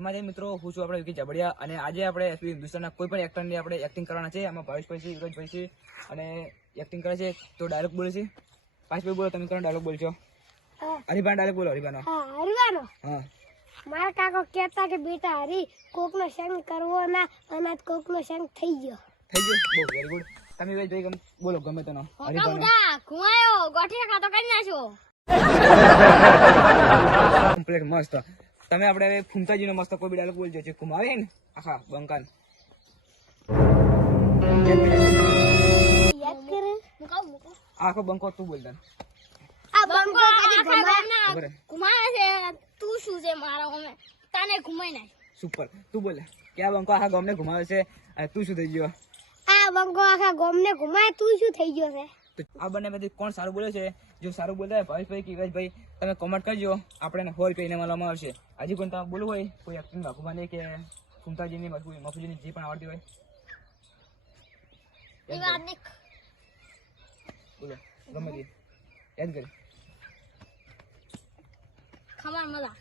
એમાં મિત્રો હું છું આપણે વિકી જબડિયા અને આજે આપણે એસપી હિન્દુસ્તાનના કોઈ પણ એક્ટરની આપણે એક્ટિંગ કરવાના છે. આમાં ભાવેશભાઈ છે, યુવરાજભાઈ છે અને એક્ટિંગ કરે છે. તો ડાયલોગ બોલે છે. ભાવેશભાઈ બોલો, તમે કોનો ડાયલોગ બોલશો? હરિભાઈ ડાયલોગ બોલો. હરિભાઈનો. હરિભાઈનો. હા. મારા કાકો કહેતા કે બેટા હરી કોકનો સંગ કરવો ના અને કોકનો સંગ થઈ ગયો. થઈ ગયો. બહુ વેરી ગુડ. તમે ભાઈ બોલો ગમે તેનો. હરિભાઈનો. ઘુમાયો ગોઠિયા ખાતો કરી નાખ્યો. કમ્પ્લીટ મસ્ત. તમે આપણે ફૂમતાજીનો મસ્ત કોઈ બી ડાયલોગ બોલજો છે. ઘુમાવે ને આખા બંકાન. યાદ કરે આખો બંકો તું બોલતા. આ બંકો કદી ઘુમાવે છે. તું શું છે મારા અમે તને ઘુમાઈ નાખ. સુપર. તું બોલે કે આ બંકો આખા ગામને ઘુમાવે છે અને તું શું થઈ ગયો? આ બંકો આખા ગામને ઘુમાય તું શું થઈ ગયો છે? આ બંને માંથી કોણ સારું બોલે છે? જો સારું બોલતા હોય ભાવેશભાઈ કે યુવરાજભાઈ, તમે કોમેન્ટ કરજો. આપણે 100 રૂપિયા ઇનામ આવશે. હજી પણ તમે બોલવું હોય કોઈ એક્ટિંગ બાકુમાની કે ફૂમતાજીની મફુજીની જે પણ આવડતી હોય બોલો. ગમે તે યાદ કરી. ખબર મજા